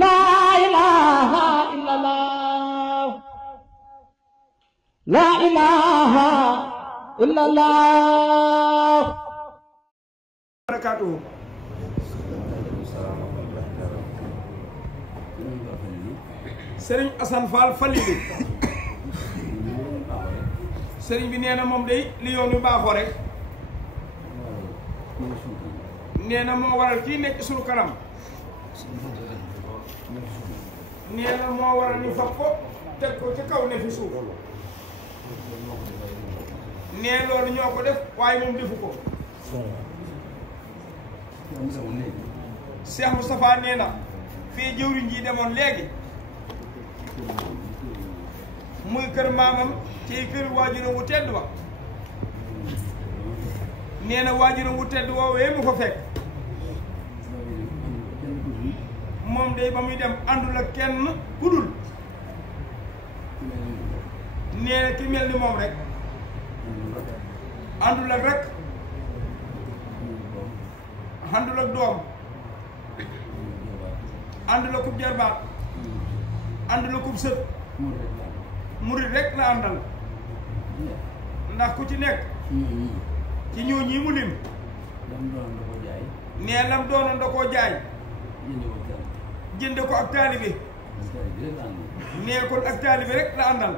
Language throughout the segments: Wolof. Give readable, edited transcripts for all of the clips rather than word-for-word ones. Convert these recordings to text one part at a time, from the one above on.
La ilaha illallah. La ilaha illallah. Barakatuh. Serigne Assane Fall Falilou. Serigne bi nee na moom day li yoon wi baaxoo rek. nee na moo waral kii nekk sunu kanam. nee na moo waral ñu fab ko teg ko ci kaw ne fi suuf. nee loolu ñoo ko def waaye moom defu ko. Cheikh Moustapha nee na fii jëwriñ ji demoon léegi muy kër maamam ci kër waajuram wu tedd wa. nee na waajuram wu tedd woowee mu fa fekk moom day ba muy dem àndul ak kenn ku dul nee na ki mel ni moom rek àndul ak rek àndul ak doom àndul ak kub jarbaat àndul ak kub sët murit rek la àndal ndax ku ci nekk ci ñoo ñii mu lim nee lam doonoon da koo jaay jënde ko ak taalibe nee kon ak taalibe rek la àndal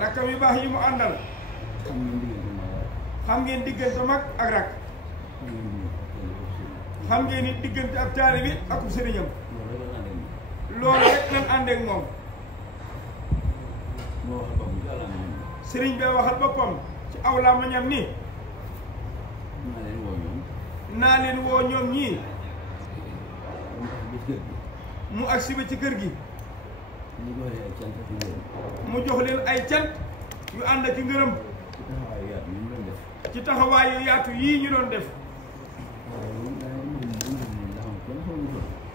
rakkam yu baax yi mu àndal xam ngeen diggante mag ak rak xam ngeen ni diggante ak taalibe ak sëriñam loolu rek lan àndeek moom sëriñ bee waxal boppam ci aw làmmiñam ni naa leen woo ñoom ñii mu agsi ba ci kër gi mu jox leen ay cant yu ànd ak ngërëm ci taxawaayu yaatu yii ñu doon def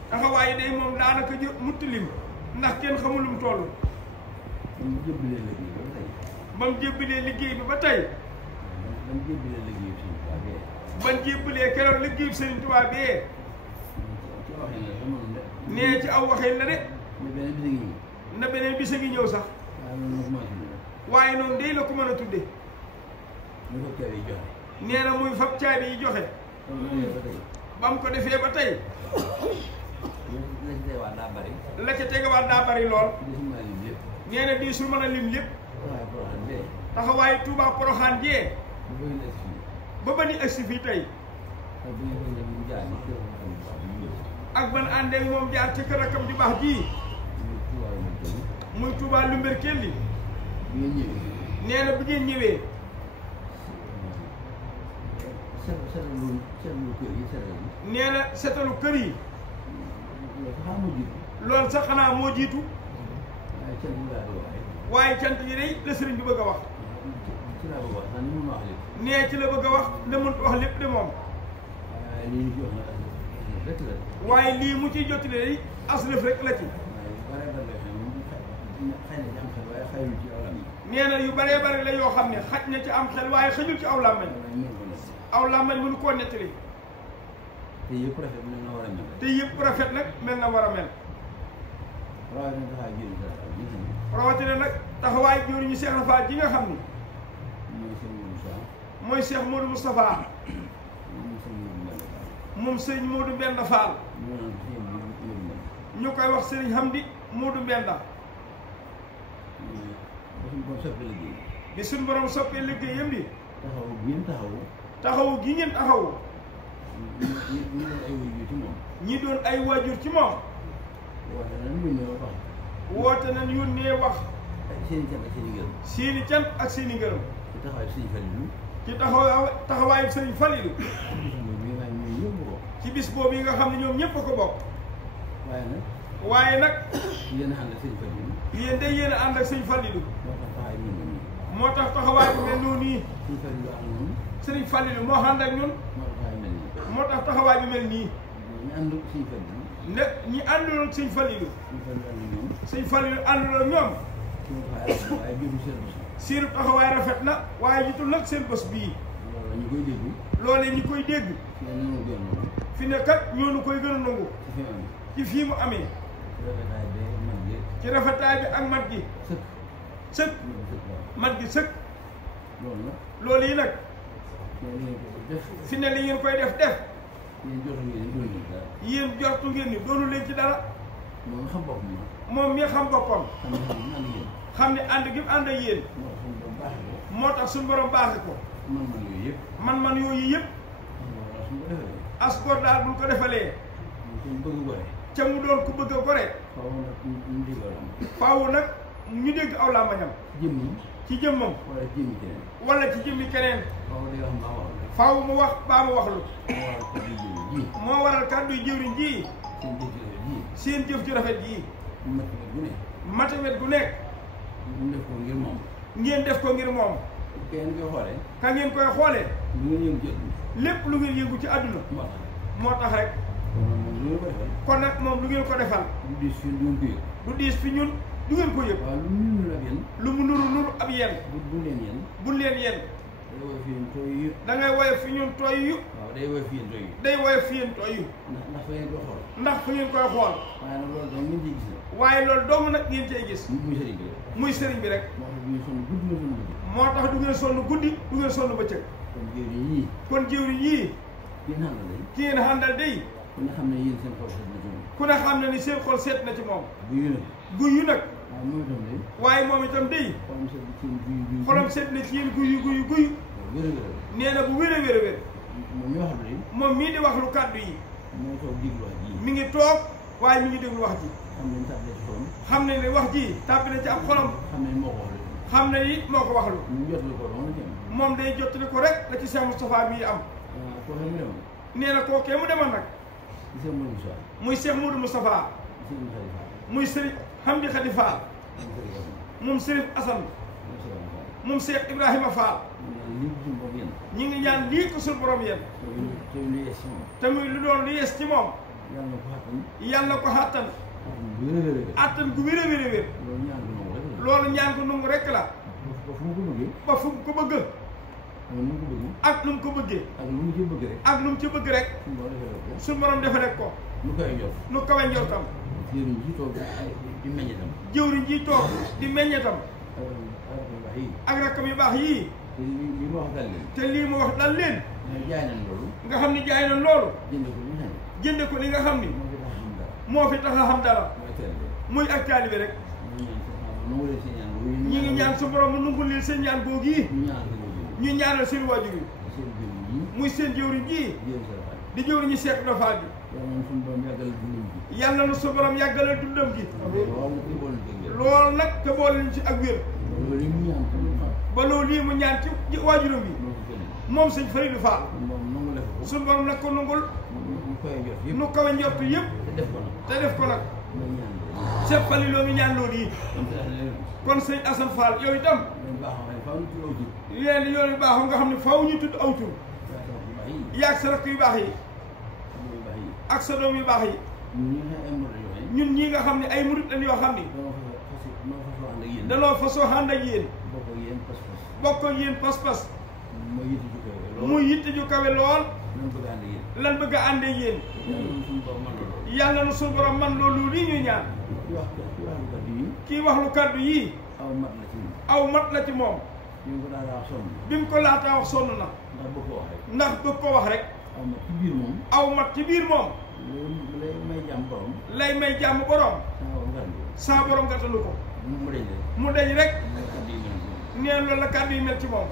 taxawaayu day moom daanaka muttalim ndax kenn xamulum toll ba mu jébbalee liggéey bi ba tey ban jébbalee keroog liggéey Sëriñ Tuubaa bee nee ci aw waxee la de na beneen bisa ngi ñëw sax waaye noonu day la ko mën a tudde nee na muy fab caabi yi joxe ba mu ko defee ba tey la ca tegawaat daa bari lool nee na di su mën a lim lépp taxawaayu Touba Poroxaan jee ba ba ni agsi fii tey ak ban àndeek moom jaar ci kër akam di baax ji muy Touba Lumber Kelli nee na bu ngeen ñëwee nee na setalu kër yi loolu sax xanaa moo jiitu waaye cant yi day la sëriñ bi bëgg a wax nee ci la bëgg a wax la mënut wax lépp de moom waaye lii mu ciy jottali day aslëf rek la ci nee na yu baree bari la yoo xam ne xaj na ci am xel waaye xëjul ci aw làmmañ aw làmmañ mënu koo nettali te yëpp rafet nag mel na war a mel rawatina nag taxawaay jooju ñu Cheikh Rafa ji nga xam ni mooy Cheikh Modou Moustapha moom sëriñ Modou Mbenda Fall ñu koy wax sëriñ Hamdi Modou Mbenda bi suñ borom soppee liggéeyam bi taxawu gi ngeen taxawu ñi doon ay waajur ci moom woote nañ yónnee wax seeni cant ak seeni ngërëm ci taxawaayu sëriñ Falilou ci bis boobu yi nga xam ne ñoom ñëpp a ko bokk waaye nag yéen day yéen a ànd ak sëriñ Falilou moo tax taxawaay bu mel noonu nii sëriñ Falilou moo ànd ak ñun moo tax taxawaay bi mel nii ne ñi àndoon ak sëriñ Falilou sëriñ Falilou àndoon ak ñoom seen taxawaay rafet na waaye jiitul nag seen bés bii loolee ñi koy dégg fi ne kat ñoo nu koy gën a nangu ci fii mu amee ci rafetaay bi ak mat gi sëkk mat gi sëkk loolu yi nag fi ne li ngeen koy def yéen jortu ngeen ni doonu leen ci dara moom mi xam boppam xam ne ànd gi mu ànd ak yéen moo tax suñu borom baaxe ko man yooyu yëpp as góor daal buñ ko defalee ca mu doon ku bëgg a gore faaw nag ñu dégg aw làmbañam ci jëmmam wala ci jëmmi keneen faaw mu wax baa mu wax lu moo waral kàddu yu jëwriñ ji seen jëf ju rafet ji matawet gu nekk ngeen def ko ngir moom ka ngeen koy xoolee lépp lu ngeen yëngu ci àdduna moo tax rek kon nag moom lu ngeen ko defal du diis fi ñun du ngeen ko yëg lu mu nuru ab yenn bu leen yenn da ngay woyof fi ñun tooy yu day woyof fi yéen tooy yu ndax fa ngeen koy xool waaye loolu dong nag ngeen cey gis muy sëriñ bi rek moo tax du ngeen sonn guddi du ngeen sonn bëccëg kon jëwriñ yii ki ngeen àndal day ku ne xam ne ni seen xol seet na ci moom guy yu nag waaye moom itam day xolam seet na ci yéen guy nee na bu wér a wér moom mii di wax lu kàddu yi mi ngi toog waaye mi ngi déglu wax ji xam ne ni wax ji tàbbi na ci ab xolam xam ne it moo ko wax lu moom day jottali ko rek la ci Cheikh Moustapha mii am nee na kookee mu demoon nag muy Cheikh Moudou Moustapha muy Serigne Hamdi Khady Fall moom Serigne Assane moom Cheikh Ibrahima Fall ñi ngi ñaan lii ko suñu borom yéen te muy lu doon lu yees ci moom yàlla ko xàttan àttan gu wér a wér a wér loolu ñaan ko nungu rekk la ba fu mu ko bëgg ak lu mu ko bëggee ak lu mu ci bëgg rek suñu borom defe rek ko nu kawe njortam jëwriñ ji toog di meññetam ak rakkam yu baax yii te lii mu wax dal leen nga xam ni jaay na loolu jënde ko li nga xam ni moo fi tax a xam dara muy ak taalibe rek ñi ngi ñaan su borom mu nungul leen seen ñaan googu yi ñu ñaanal seen waajur yi muy seen jëwriñ ji di jëwriñu Cheikh Ibra Fall bi yàlla na su borom yàggalal dundam gi loolu nag te boole ñu ci ak wér ba loolu lii mu ñaan ci waajuram bi moom sëñ Falilou Fall suñu borom nag ko nungul nu kawe njortu yëpp te def ko nag Cheikh Falilou mi ñaan loolu yi kon sëñ Assane Fall yow itam yéen yoon yu baax nga xam ne faw ñu tudd aw tur yaag sa rakk yu baax yi ak sa doom yu baax yi ñun ñii nga xam ne ay murit lañ yoo xam ni danoo fasoo ànd ak yéen bokk ak yéen pas-pas muy yitte ju kawe lool lan bëgg a ànd ak yéen yàlla na suñu borom man loolu lii ñuy ñaan kii wax lu kàddu yii aw mat la ci moom bi mu ko laataa wax sonn na ndax bëgg ko wax rek aw mat ci biir moom lay may jàmm borom saa borom gàttalu ko mu deñ rek neen loolu la kàddu yi mel ci moom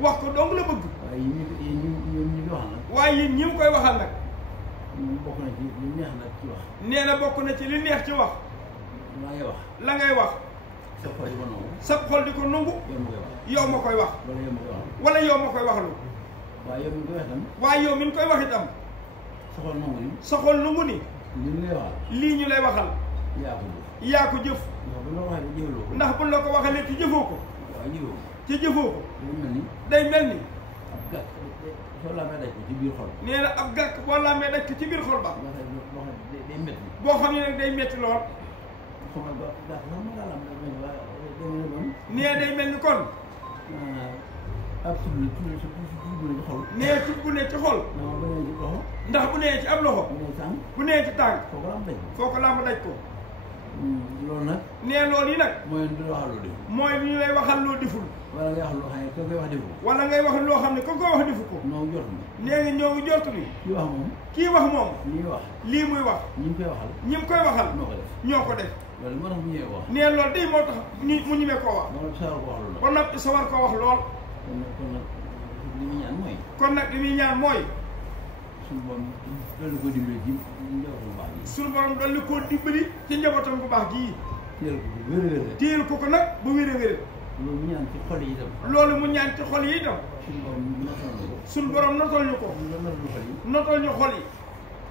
wax ko dong la bëgg waaye yéen ñi mu koy waxal nag nee na bokk na ci li neex ci wax la ngay wax sa xol di ko nangu yow ma koy wax wala yow ma koy wax lu waaye yow mi ñu koy wax itam sa xol nangu ni lii ñu lay waxal yaa ko jëf ndax buñ la ko waxalee ci jëfoo ko day mel ni nee na ab gàkk boo làmbee daj ko ci biir xol ba boo xam ne nag day metti lool nee day mel ni kon ab tudd bu ne ci xol. nee tut bu ne ci xol. ndax bu nee ci ab loxo. bu nee ci tànk. foo ko làmb daj ko. loolu nag. nee loolu yi nag. mooy lu waxal loo deful. mooy lu ñu lay waxal loo deful. wala ngay wax loo xam ne ko koy wax defu. wala ngay wax loo xam ne ko koy wax defu ko. noonu jot na. nee nga ñoo ngi jortu ni. kii wax moom. kii wax moom. lii wax. lii muy wax. ñi mu koy waxal. ñi mu koy waxal. ñoo ko def. ñoo ko def. loolu moo tax mu ñëwee wax. nee loolu day moo tax mu ñemee koo wax. ba noppi sawar ko wax lool. ba noppi sawar koo wax lool. kon nag li muy ñaan mooy. kon nag li muy ñaan mooy. suñu borom dolli ko dimbali ci njabootam bu baax gi. suñu borom dolli koo dimbali ci njabootam bu baax gii. téyel ko bu wér a wér. téyel ko ko nag bu wér a wér. loolu mu ñaan ci xol yi itam. loolu mu ñaan ci xol yi itam. suñu borom notal na ko. suñu borom notal ñu ko. notal notal ñu xol yi.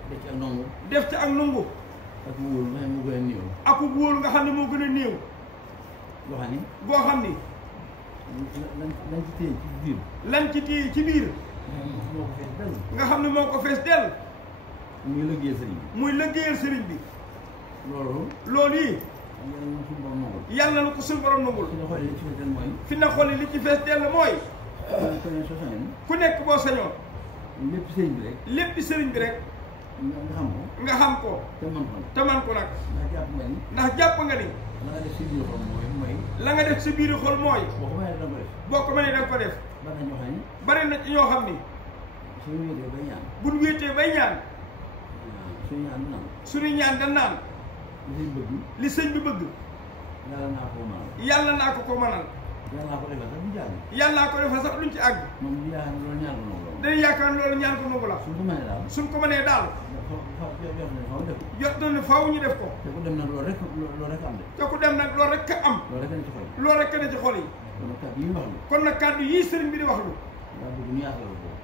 def ci ak nangu. def ci ak nangu. ak wóolu nga xam ne moo gën a néew. ak wóolu nga xam ne moo gën a néew. boo xam ni. boo xam ni. lañ ci téye ci biir. lañ ci téye ci biir. moo ko fees dell. nga xam ne moo ko fees dell. muy liggéeyal sëriñ bi. muy liggéeyal sëriñ bi. loolu. loolu yi. yàlla na suñu borom nangul. yàlla na ko suñu borom nangul. fi nga xool li ci fees dell mooy. fi na xool li ci fees dell mooy. ku nekk boo sañoon. lépp sëriñ bi rek. lépp sëriñ bi rek. nga xam ko. nga xam ko. te man ko nag. ndax jàpp nga ni. ndax jàpp nga ni. la nga def si biir xol mooy. la nga def si biir xol mooy. boo ko mënee da nga ko def. boo ko mënee da nga ko def. bari na ci ñoo xam ni. suñu wéetee bay ñaan. buñ wéetee bay ñaan. suñu ñaan naan. suñu ñaan da naan. li sëñ bi bëgg. yàlla naa ko mënal. yàlla naa ko ko mënal. yàlla naa ko defal sax du jàll. yàlla naa ko defal sax duñ ci àgg. moom li yaakaar loolu ñaan ko nangu la. dañuy yaakaar loolu ñaan ko nangu la. suñ ko mënee daal. suñ ko mënee daal. jot na faaw ñu def ko. te ku dem nag loolu rek am de. te ku dem nag loolu rek am. loolu rek ne ci xol. loolu rek ne ci xol yi. kon nag kàddu yii sëriñ bi di wax lu.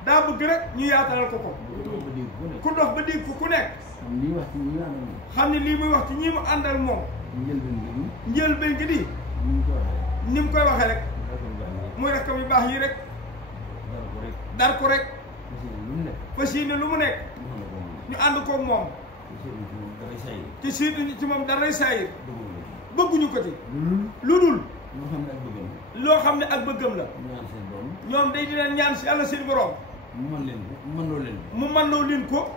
daa bëgg rek ñu yaatalal ko ko. ku dox ba dégg ko ku nekk. xam ne lii muy wax ci ñi mu àndal moom. njëlbéen gi di. ni mu koy waxee rek. muy rakkam yu baax yi rek. dar ko rek. fas yéene lu mu nekk. ñu ànd koog moom. ci siitu ci moom daray saayir. bëgguñu ko ci. lu dul. loo xam ne ak bëggam la. ñoom day dina ñaan si yàlla seen borom. mu mën loo leen ko.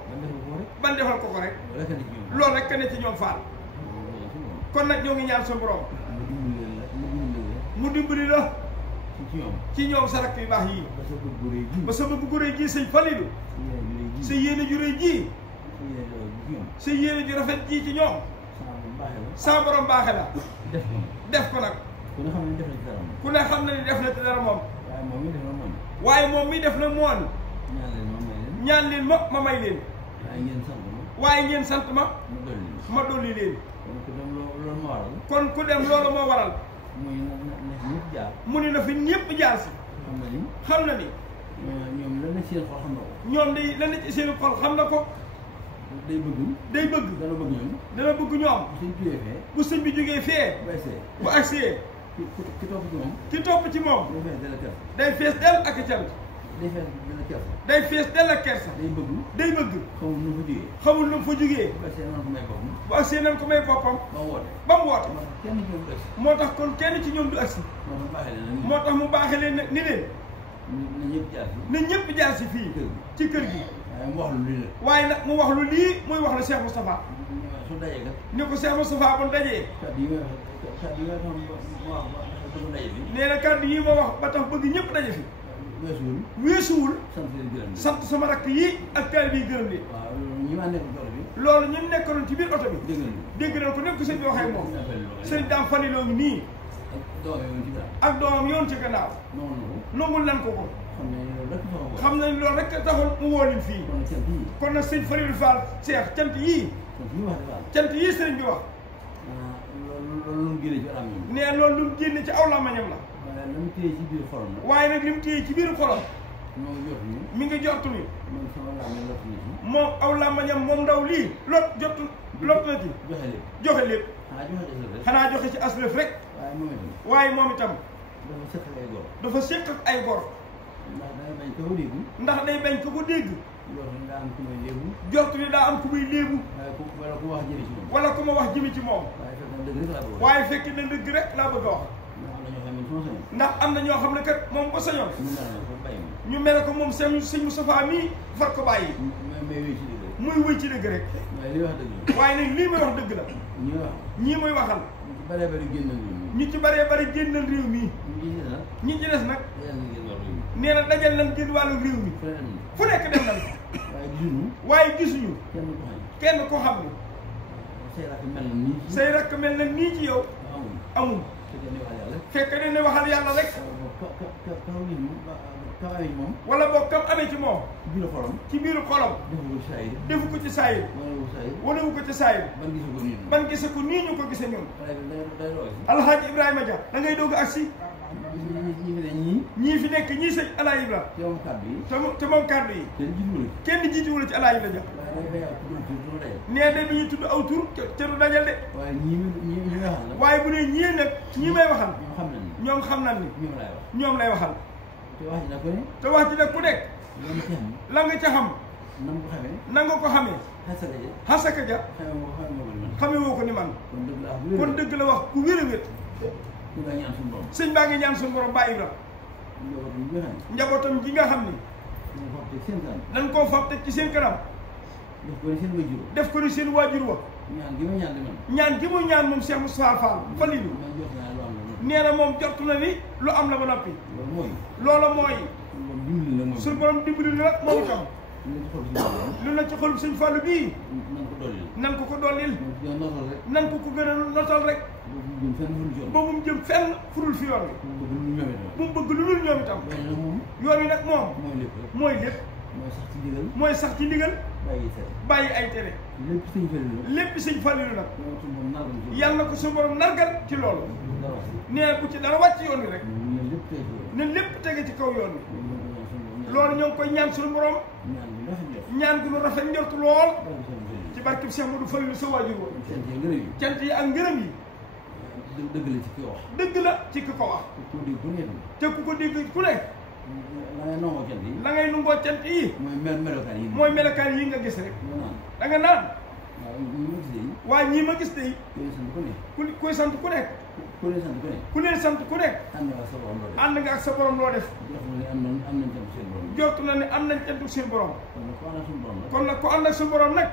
ban defal ko rek. loolu rek ne ci ñoom faal. kon nag ñoo ngi ñaan sa borom. mu dimbali la. ci ñoom sa rakk yu baax yii. ba sa bëgg gu rëy ji sëñ Falilu. sa yéene ju rëy ji. sa yéene ju rafet ji ci ñoom. sa borom baaxe la. def ko nag. ku ne xam na ni def na ci dara moom. waaye moom mi def na moom. ñaan leen ma may leen. waaye ngeen sant ma. ma dolli leen. kon ku dem loolu moo waral. mu ni na fi ñëpp jaar si. xam na ni. ñoom lan la seen xol xam na ko. ñoom day lan la ci seen xol xam na ko. day bëgg. dana bëgg ñoom. bu sëñ bi jógee fee. bu agsee. ki topp ci moom. day fees del ak cant. day fees del ak kersa. day bëgg. xamul nu mu fa jógee. bu agsee nan ko may boppam. ba mu woote. moo tax kon kenn ci ñoom du agsi. moo tax mu baaxee leen ni leen. na ñëpp jaar si fii. ci kër gi. waaye nag mu wax lu lii muy wax la Cheikh Moustapha. ni ko Cheikh Moustapha bu dajee. nee na kàddu yi ma wax ba tax bëgg ñëpp daje fi. weesuwul. sant sama rakk yi ak taalibe yi gërëm leen. loolu ñu nekkoon ci biir oto bi. dégg na ko nekk sëñ bi waxee moom. sëñ Daam Faliloo ngi nii. ak doomam yoon ci gannaaw. nongul nan ko ko. xam nañ loolu rek taxul mu woo leen fii. kon nag sëñ Falilou Fall Cheikh cant yii. cant yii sëriñ bi wax. nee loolu lu mu génne ci aw làmmiñam la. waaye nag li mu téye ci biir xolam. mi ngi jottu ni. moom aw làmmiñam moom ndaw lii lot na ci. joxe lépp. xanaa joxe ci aslëf rek. waaye moom itam. dafa séq ak ay gor. ndax day bañ ko ko dégg. jortu ni daa am ku muy léebu. wala ku ma wax jëmi ci moom. waaye fekk na dëgg rek laa bëgg a wax. ndax am na ñoo xam ne kat moom ko sañoon ñu mere ko moom sëñ Moustapha mii far ko bàyyi muy wëy ci dëgg rek waaye nag lii may wax dëgg la ñii muy waxal ñu ci bëree bëri génnal réew mi ñi ci des nag nee na dajal nañ génn wàllu réew mi fu nekk dem nañ waaye gisuñu kenn ko xam ne say rakk mel na nii ci yow amul fekk dañ ne waxal yàlla rek wala boog kam amee ci moom ci biiru xolam defu ko ci saayir wanewu ko ci saayir ban gise ko nii ñu ko gise ñun alxaaji Ibrahima Dia da ngay doog agsi ñii fi nekk ñii sëñ Alaaji Ibra te moom kàddu yi kenn jiituwul ci Alaaji Ibra Dia nee na dañuy tudd aw tur te du dajal de waaye bu ne ñii nag ñii may waxal ñoom xam nañ ni ñoom lay waxal te wax ji nag ku nekk la nga ca xam na nga ko xamee xasaka ja xame woo ko ni man kon dëgg la wax ku wér a wér sëñ baa ngi ñaan suñu borom Baay Ibra njabootam ji nga xam ni dañ koo fab teg ci seen kanam def ko ni seen waajur wa ñaan gi mu ñaan moom Cheikh Moustapha Fall Falilou nee na moom jot na ni lu am la ba noppi loola mooy suñu borom dimbali la nag moom itam lu na ci xolub sëñ Fallu bii nan ko dollil nan ko gën a notal rek ba mu jëm fenn furul fi yoon wi bu mu bëgg lu dul ñoom itam yoon wi nag moom mooy lépp mooy sax ci ndigal bàyyi ay tere lépp sëñ Fallilu nag yàlla na ko suñu borom nargal ci loolu nee bu ci dara wàcc yoon wi rek ne lépp tege ci kaw yoon wi loolu ñoo ngi koy ñaan suñu borom ñaan gu nu rafet njortu lool ci barkeb Cheikh Modou Fallilu sa waajur wa cant yi ak ngërëm yi dëgg la ci ki ko wax te ku ko dégg ku nekk la ngay nungoo cant yi mooy melokaan yi nga gis rek da nga naan waaye ñii ma gis tey kuy sant ku nekk ku leen sant ku nekk ànd nga ak sa borom loo def jottu na ne am nañ cantu seen borom kon nag ku ànd ak sa borom nag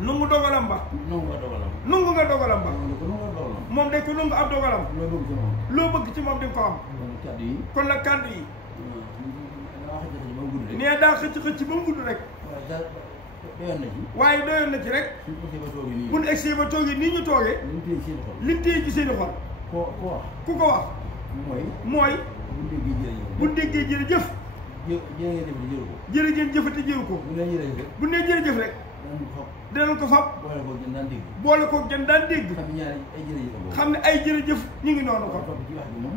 nungu dogalam ba nungu nga dogalam ba moom day ko nungu ab dogalam loo bëgg ci moom di nga ko am kon nag kàddu yi nee daa xëcc ba mu gudd rek waaye doyoon na ci rek bu nu egsee ba toogee nii ñu toogee liñ téye ci seen i xol ku ko wax mooy bu déggee jërëjëf jërëjëf jëfati jëru ko bu nee jërëjëf rek danañ ko fab boole ko gën daan dégg xam ne ay jërëjëf ñu ngi noonu ko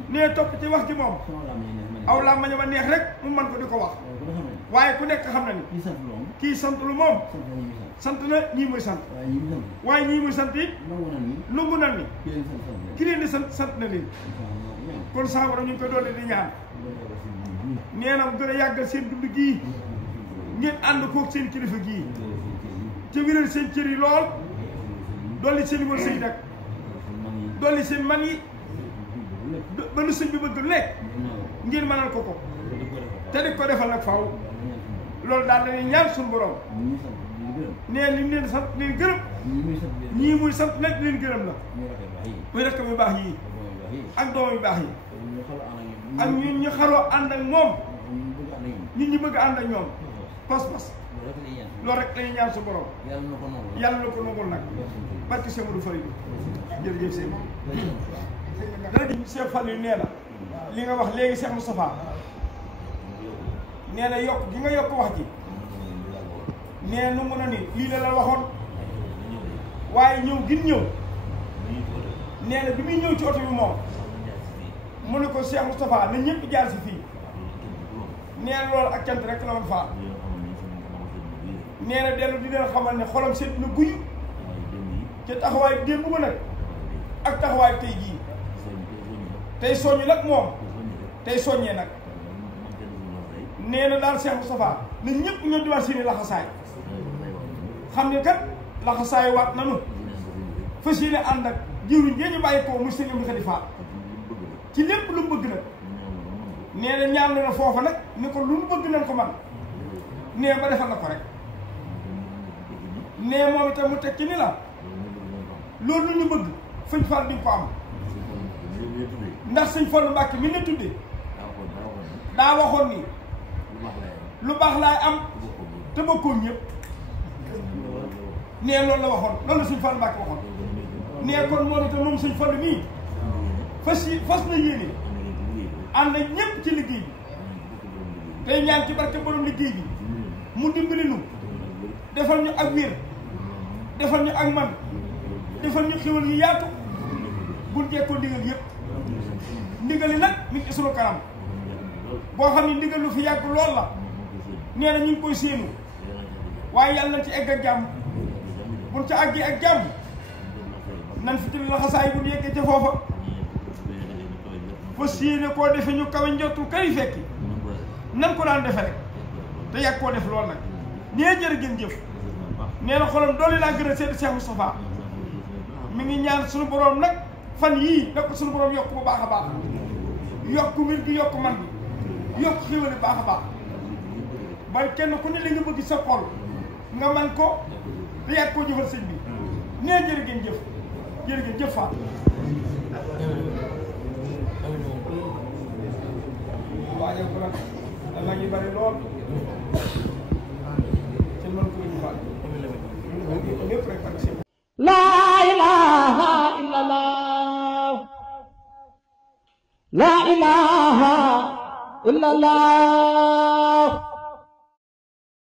nee topp ci wax ji moom aw laa ma ñama neex rek mu man ko di ko wax waaye ku nekk xam na ni kii sant lu moom sant na ñii muy sant waaye ñii muy sant it nangu nan ni ki leen di sant na leen kon saa borom ñu ngi koy doole di ñaan nee na gën a yàggal seen dund gii ngeen ànd koog seen kilifa gii te wéral seen cër yi lool dolli seen wër sëy nag dolli seen man yi ba nu sëñ bi bëgg lekk ngeen mënal ko ko te di ko defal nag faaw loolu daal dañuy ñaan suñu borom nee li leen sant leen gërëm ñii muy sant nag leen gërëm la muy rekk bu baax yii ak doom yu baax yi ak ñun ñu xaroo ànd ak moom ñun ñu bëgg ànd ak ñoom pas-pas loolu rek lañuy ñaan su borom yàlla na ko nangul nag barke Cheikh Modou Fallilu jërëjëf sëñ dara di Cheikh Fallilu nee na li nga wax léegi Cheikh Moustapha nee na yokk gi nga yokk wax ji nee nu mun a ni lii la waxoon waaye ñëw gin ñëw nee na bi muy ñëw ci oto bi moom mu ne ko Cheikh Moustapha na ñëpp jaar si fii nee na loolu ak cant rek la woon faa nee na dellu di leen xamal ne xolam seet na guy ca taxawaay démb ba nag ak taxawaay tey jii tey soññi nag moom tey soññee nag nee na daal Cheikh Moustapha na ñëpp ñoo di war seeni laxasaay xam ne kat laxasaay waat nanu fas yéene ànd ak jiwriñ jee ñu bàyyi ko muy sëñ Amdi Khady Fall ci lépp lu mu bëgg nag nee na ñaan na foofa nag ni ko lu mu bëgg nañ ko man nee ba defal la ko rek nee moom itam mu teg ci ni la loolu lu ñu bëgg sëñ Fall di ko am ndax sëñ Fallu Mbàkke mi ne tuddee daa waxoon ni lu baax laay am te bokkoon ñëpp nee loolu la waxoon loolu la sëñ Fallu Mbàkke waxoon nee kon moom itam moom sëñ Fallu nii fas na yéene ànd ak ñëpp ci liggéey bi tey ñaan ci barke borom liggéey bi mu dimbali nu defal ñu ak wér defal ñu ak man defal ñu xéwal yu yaatu buñ jekkoo ndigal yëpp ndigali nag mi ngi ci sunu kanam boo xam ne ndigal lu fi yàgg lool la nee na ñu ngi koy séenu waaye yàlla nañ ci egg ak jàmm buñ ca àggee ak jàmm nan fi tëdd laxasaay bu ñu yeggee ca foofa fas yéene koo defe ñu kawe njottu kay fekki nan ko daan defe rek te yàgg koo def lool nag nee jërë ngeen jëf nee na xolam doole laa gën a seeti Cheikh Moustapha mi ngi ñaan suñu borom nag fan yii da ko suñu borom yokk bu baax a baax yokk wér gi yokk man bi yokk xéwali baax a baax ba kenn ku ne li nga bëgg sa xol nga man ko te yàgg koo jëfal sëñ bi nee jërë ngeen jëf fa waajal ko nag dama ngi bari lool te mën ko ñu faal lépp rek ak seen laa ilaaha illallah laa ilaaha illallah